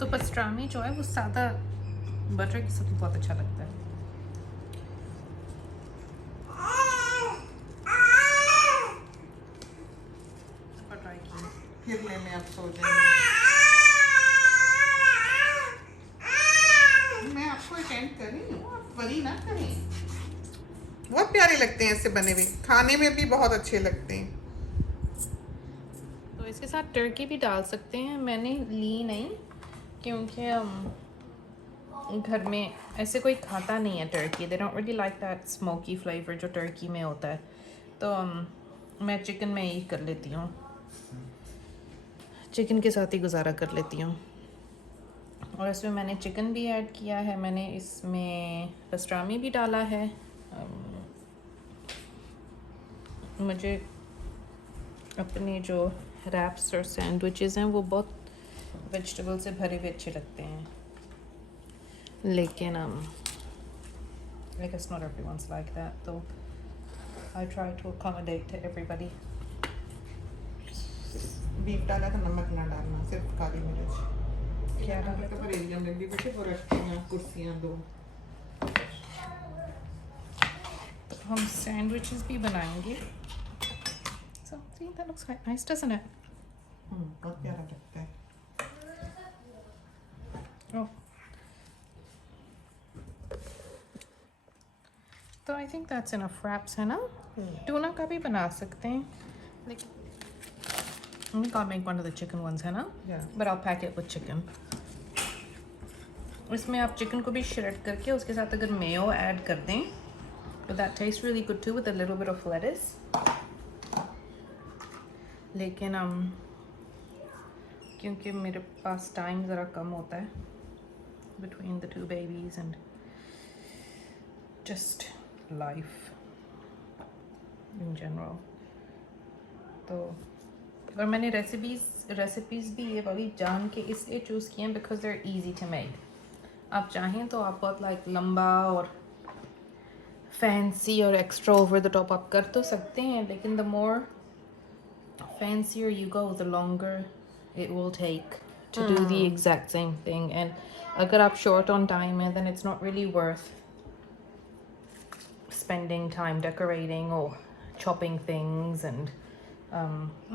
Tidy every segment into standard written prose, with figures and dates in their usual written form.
तो pastrami जो है वो सादा बटर के साथ बहुत अच्छा लगता है। ट्राई किया फिर लेने आप सो जाएंगे। मैं आपको अटेंड कर रही हूँ, आप वरी ना करें। बहुत प्यारे लगते हैं ऐसे बने हुए, खाने में भी बहुत अच्छे लगते हैं। तो इसके साथ टर्की भी डाल सकते हैं, मैंने ली नहीं क्योंकि घर में ऐसे कोई खाता नहीं है Turkey. They don't really like that smoky flavour जो टर्की में होता है। तो मैं चिकन में ही कर लेती हूँ, चिकन के साथ ही गुजारा कर लेती हूँ। और इसमें मैंने चिकन भी ऐड किया है, मैंने इसमें pastrami भी डाला है। मुझे अपने जो रैप्स और सैंडविचेस हैं वो बहुत वेजिटेबल से भरे हुए अच्छे लगते हैं, लेकिन I guess not everyone's like that, तो I try to accommodate to everybody. Beef डाला तो नमक ना डालना, सिर्फ काली मिर्च। क्या डाला तो बरेलियम में भी बेटे वो रखते हैं कुर्सियाँ 2। तो हम सैंडविचेस भी बनाएंगे। So see, that looks quite nice, doesn't it? बहुत प्यारा लगता है। Oh. तो I think that's enough wraps है ना? टूना का भी बना सकते हैं, लेकिन we can't make one of the chicken ones है ना? Yeah. But I'll pack it with chicken. इसमें आप चिकन को भी श्रेड करके उसके साथ अगर मेयो ऐड कर दें तो that tastes really good too with a little bit of lettuce. लेकिन क्योंकि मेरे पास टाइम ज़रा कम होता है between the 2 babies and just life in general, तो और मैंने रेसिपीज़ भी ये वाली जान के इसलिए चूज़ किए हैं because they're easy to make. आप चाहें तो आप बहुत लाइक लंबा और फैंसी और एक्स्ट्रा ओवर द टॉप आप कर तो सकते हैं, लेकिन the more fancier you go the longer it will take to do the exact same thing, and अगर आप short on time है then it's not really worth spending time decorating or chopping things and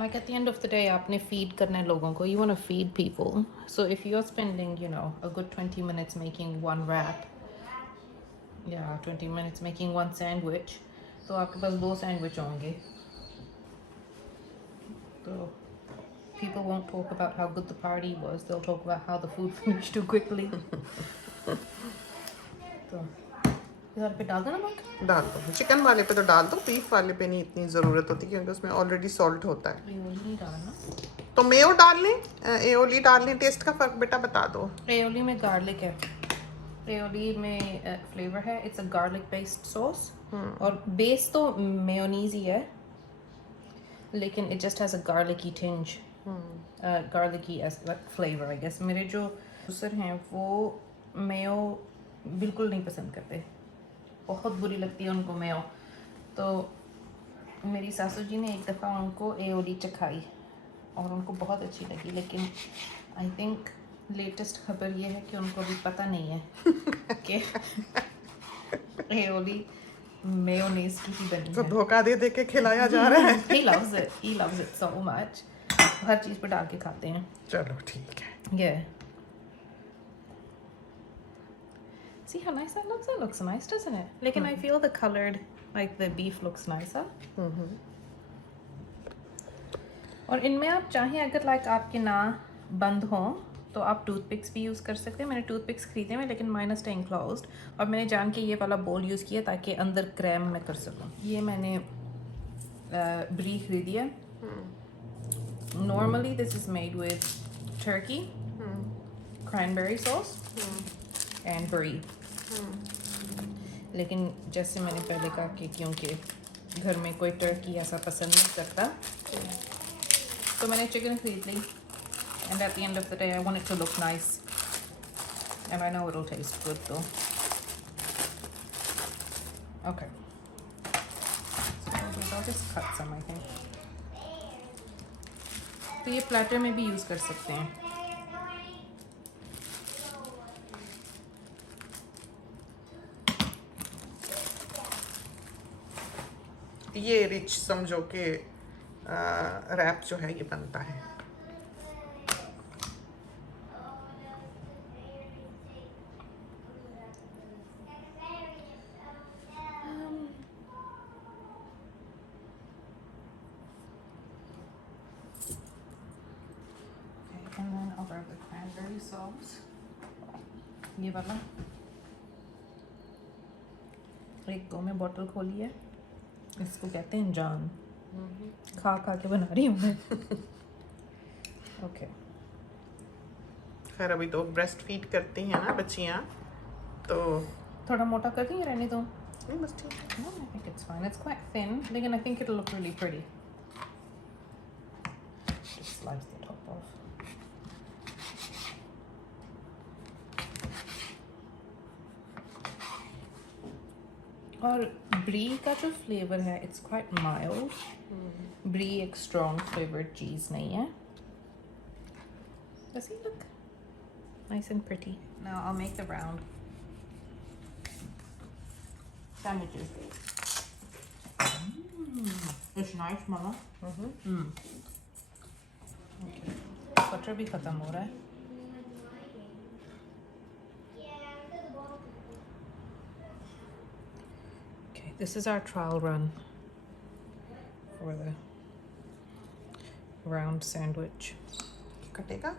like at the end of the day आपने feed करना है लोगों को, you want to feed people, so if you're spending you know a good 20 minutes making one wrap, 20 minutes making one sandwich, तो आपके पास 2 sandwich होंगे, तो people won't talk about how good the party was, they'll talk about how the food finished too quickly. तो इधर पे डाल दो नमक, डाल दो, चिकन वाले पे तो डाल दो, बीफ वाले पे नहीं इतनी ज़रूरत होती क्योंकि उसमें ऑलरेडी सॉल्ट होता है। एओली नहीं डालना, तो मेयो डाल लें, एओली डाल लें, टेस्ट का फ़र्क बेटा बता दो। एओली में गार्लिक है, एओली में फ्लेवर है, it's a garlic based sauce, और बेस तो मेयोनीज ही है लेकिन it just has a garlicky tinge, garlicky as like flavor I guess. मेरे जो दूसरे हैं वो मेयो बिल्कुल नहीं पसंद करते, बहुत बुरी लगती है उनको मेयो। तो मेरी सासू जी ने एक दफ़ा उनको एओली चखाई और उनको बहुत अच्छी लगी, लेकिन आई थिंक लेटेस्ट खबर ये है कि उनको अभी पता नहीं है कि एओली मेयोनीज की ही बनी तो है। धोखा दे दे के खिलाया जा रहा है। He loves it so much. हर चीज़ पे डाल के खाते हैं। चलो ठीक है। Yeah. See how nice that looks? That looks nice, doesn't it? लेकिन I feel the colored, like the beef looks nicer. और इनमें आप चाहें अगर like आपके ना बंद हों तो आप टूथपिक्स भी यूज़ कर सकते हैं। मैंने टूथपिक्स खरीदे हैं लेकिन माइनस स्टे इनक्लोज्ड, और मैंने जान के ये वाला बोल यूज़ किया ताकि अंदर क्रैम मैं कर सकूँ। ये मैंने ब्री खरीदी है। Normally this is made with turkey, cranberry sauce and brie. लेकिन जैसे मैंने पहले कहा कि क्योंकि घर में कोई टर्की ऐसा पसंद नहीं करता तो मैंने चिकन खरीद ली, and at the end of the day I want it to look nice and I know it'll taste good though. Okay, so I'll just cut some I think. तो ये प्लेटर में भी यूज़ कर सकते हैं। ये rich समझो कि रैप जो है ये बनता है। And then I'll grab the cranberry sauce. ये वाला एक गो में बॉटल खोली है, इसको कहते हैं जान। खा खा के बना रही हूँ मैं। ओके खैर अभी तो ब्रेस्ट फीड करती हैं ना बच्चियाँ, तो थोड़ा मोटा कर दी, रहने दो। नहीं बस ठीक है। No, I think it's fine. It's quite thin, लेकिन I think it'll look really pretty. Just slice the top off. और ब्री का जो फ्लेवर है, it's quite mild. ब्री एक strong flavored cheese नहीं है। Does he look nice and pretty? Now I'll make the round sandwiches. It's nice, Mama. Okay. Butter भी खत्म हो रहा है। Okay, this is our trial run for the round sandwich. कटेगा?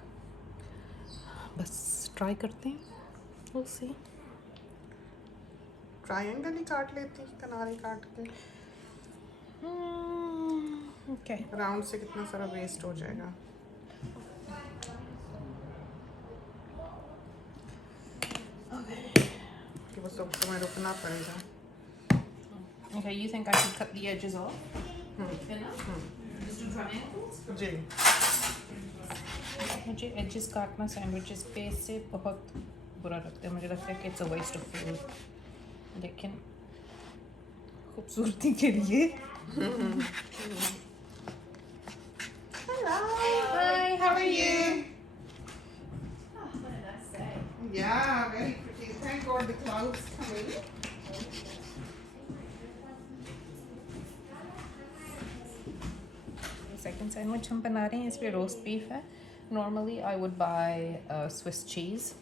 बस ट्राई करते हैं, we'll see. ट्रायंगल ही काट लेती, किनारे काट के। Okay. राउंड से कितना सारा वेस्ट हो जाएगा। कि बस अब तुम्हें रुकना पड़ेगा। Okay, you think I should cut the edges off? Enough? Just do triangles? जी मुझे edges काटना सैंडविचेस पे से बहुत बुरा लगता है। मुझे लगता है कि it's a waste of food, लेकिन खूबसूरती के लिए। Hello. Hi, how are you? What did I say? Yeah, very pretty. Thank God the clouds coming. Second sandwich हम बना रहे हैं, इस पे रोस्ट बीफ है। Normally I would buy Swiss cheese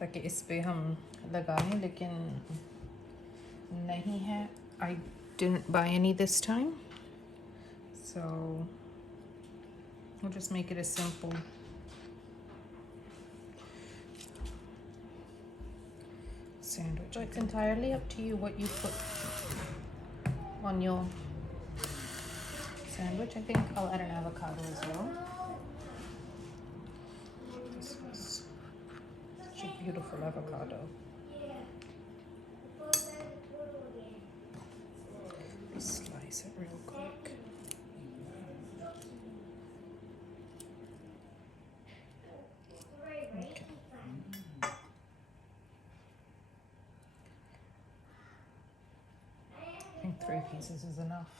ताकि इस पे हम लगा लें, लेकिन नहीं है। I didn't by any this time, so we'll just make it as simple. Sandwich. It's entirely up to you what you put on your sandwich. I think I'll add an avocado as well. This was such a beautiful avocado. Slice it real quick. Okay. I think 3 pieces is enough.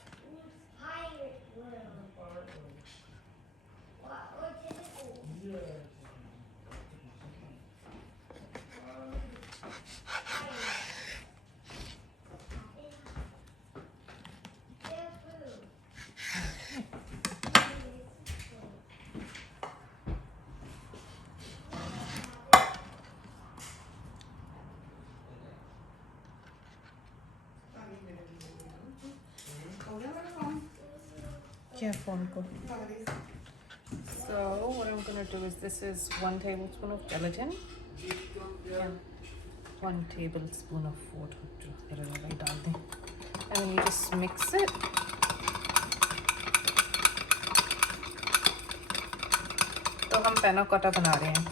Yeah, phone ko. So what I'm gonna do is, this is 1 tablespoon of gelatin and 1 tablespoon of food. And then you just mix it. तो हम पैना कोटा बना रहे हैं।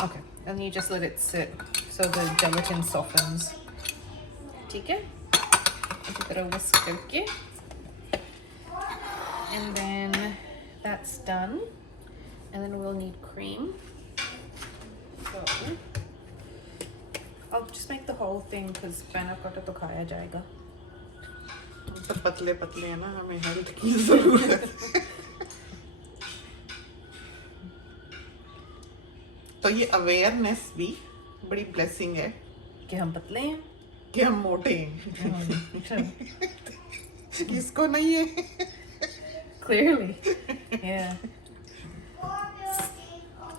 Okay, and you just let it sit so the gelatin softens. ठीक है? अच्छी तरह whisk करके. And then that's done. And then we'll need cream. So I'll just make the whole thing because panna cotta तो खाया जाएगा. तो पतले पतले है ना, हमें हेल्थ की जरूरत है। तो ये अवेयरनेस भी बड़ी ब्लेसिंग है कि हम पतले हैं, कि हम मोटे हैं। किसको नहीं है? clearly, yeah.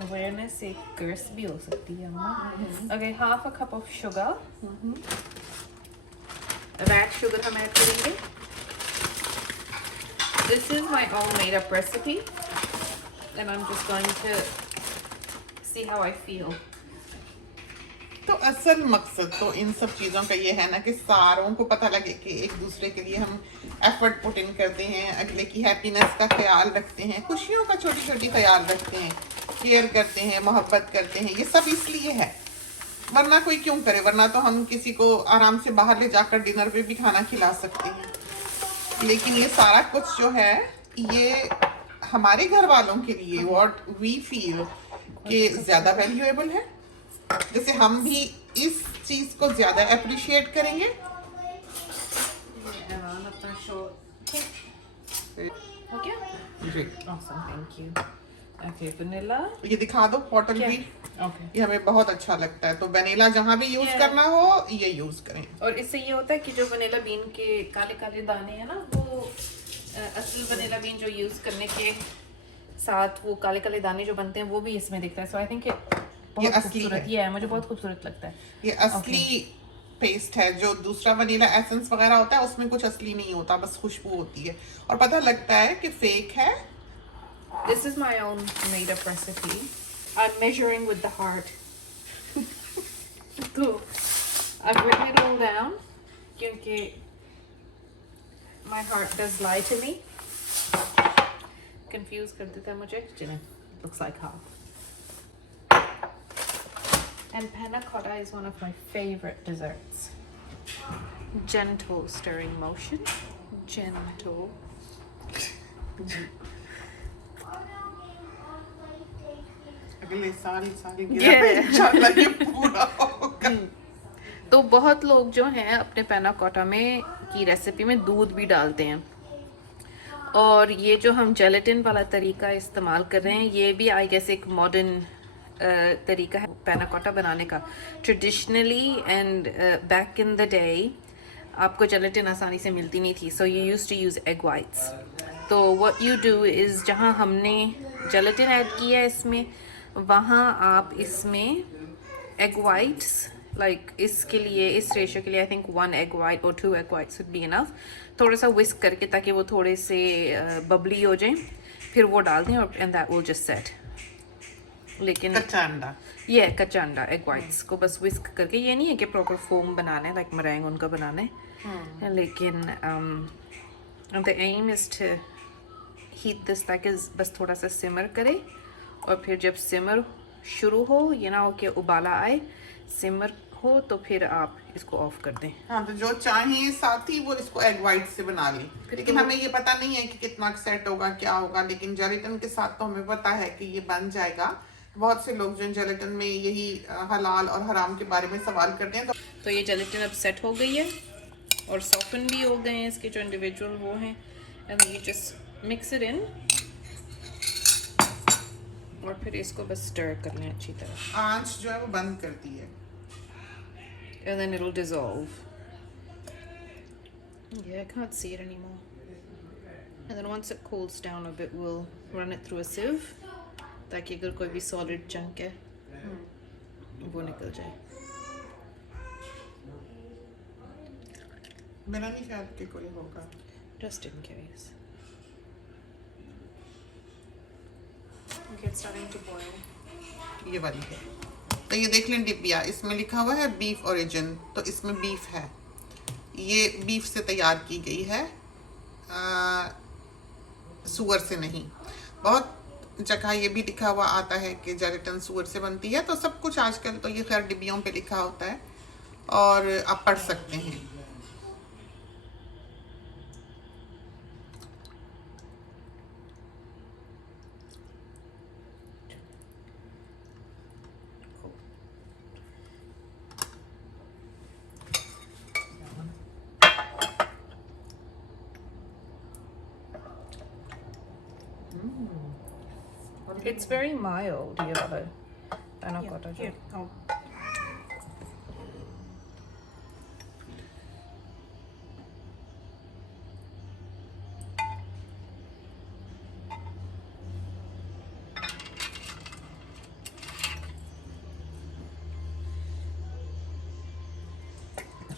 Awareness से कर्स भी हो सकती है अम्मा। Okay, half a cup of sugar. Red sugar हम ऐड करेंगे। This is my own made up recipe and I'm just going to see how I feel. तो असल मकसद तो इन सब चीज़ों का ये है ना कि सारों को पता लगे कि एक दूसरे के लिए हम एफर्ट पुट इन करते हैं, अगले की हैप्पीनेस का ख्याल रखते हैं, खुशियों का छोटी छोटी ख्याल रखते हैं, केयर करते हैं, मोहब्बत करते हैं। ये सब इसलिए है, वरना कोई क्यों करे? वरना तो हम किसी को आराम से बाहर ले जाकर डिनर पे भी खाना खिला सकते हैं। लेकिन ये सारा कुछ जो है ये हमारे घर वालों के लिए व्हाट वी फील कि ज़्यादा वैल्यूएबल है। जैसे हम भी इस चीज को ज्यादा अप्रिशिएट करेंगे। हो गया? जी Awesome, thank you. Okay, vanilla. ये दिखा दो बॉटल भी। Okay. ये हमें बहुत अच्छा लगता है, तो वनीला जहाँ भी यूज करना हो ये यूज करें। और इससे ये होता है कि जो वनीला बीन के काले काले दाने हैं ना, वो असल वनीला बीन जो यूज करने के साथ वो काले काले दाने जो बनते हैं वो भी इसमें दिखता है। सो आई थिंक ये असली है। ये है, मुझे बहुत खूबसूरत लगता है। ये असली पेस्ट है। जो दूसरा वनीला एसेंस वगैरह होता है उसमें कुछ असली नहीं होता, बस खुशबू होती है और पता लगता है कि फेक है। This is my own made up recipe. I'm measuring with the heart. तो I've written it all down क्योंकि my heart does lie to me. Confuse कर देता है मुझे। चलें, looks like half. And panna cotta is one of my favorite desserts. Gentle stirring motion. Gentle. अगले साल इंशाल्लाह ये पूरा होगा। तो बहुत लोग जो हैं अपने पैना कोटा में की रेसिपी में दूध भी डालते हैं, और ये जो हम जेलेटिन वाला तरीका इस्तेमाल कर रहे हैं ये भी आई गेस एक मॉडर्न तरीका है पैना कोटा बनाने का। Traditionally and back in the day आपको जेलेटिन आसानी से मिलती नहीं थी, so you use to use egg whites. तो व्हाट यू डू इज़ जहाँ हमने जेलेटिन ऐड किया है इसमें, वहाँ आप इसमें एग वाइट्स लाइक इसके लिए, इस रेशो के लिए आई थिंक 1 एग वाइट और 2 egg whites would be enough. थोड़ा सा विस्क करके ताकि वो थोड़े से बबली हो जाएं, फिर वो डाल दें और and that will just set. लेकिन कच्चा अंडा, ये कच्चा अंडा एग वाइट्स को बस विस्क करके, ये नहीं है कि प्रॉपर फोम बनाना है लाइक मरेंग उनका बनाना है, लेकिन the aim is to heat this ताकि बस थोड़ा सा सिमर करे, और फिर जब सिमर शुरू हो, ये ना हो कि उबाला आए, सिमर हो तो फिर आप इसको ऑफ कर दें। हाँ, तो जो चाहे साथी वो इसको एग वाइट से बना ले, लेकिन हमें ये पता नहीं है कि कितना सेट होगा क्या होगा, लेकिन जेलेटिन के साथ तो हमें पता है कि ये बन जाएगा। बहुत से लोग जो जेलेटिन में यही हलाल और हराम के बारे में सवाल करते हैं। तो ये जेलेटिन अब सेट हो गई है और सॉफ्टन भी हो गए हैं इसके जो इंडिविजुअल वो हैं, and you just mix it in और फिर इसको बस स्टर कर लें अच्छी तरह। आंच जो है वो बंद कर दी है, and then it'll dissolve. Yeah, I can't see it anymore. And then once it cools down a bit, we'll run it through a sieve ताकि अगर कोई भी solid chunk है वो निकल जाए। मेरा नहीं ख्याल कि कोई होगा। Just in case. Okay, it's starting to boil. ये वाली है, तो ये देख लें डिबिया, इसमें लिखा हुआ है बीफ ओरिजिन, तो इसमें बीफ है। ये बीफ से तैयार की गई है, सुअर से नहीं। बहुत जगह ये भी लिखा हुआ आता है कि जेलेटिन सुअर से बनती है, तो सब कुछ आजकल तो ये खैर डिब्बियों पे लिखा होता है और आप पढ़ सकते हैं। It's very mild, ये वाला, panna cotta jo. Here. Oh.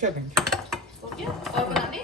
चलेंगे हो गया और बना दे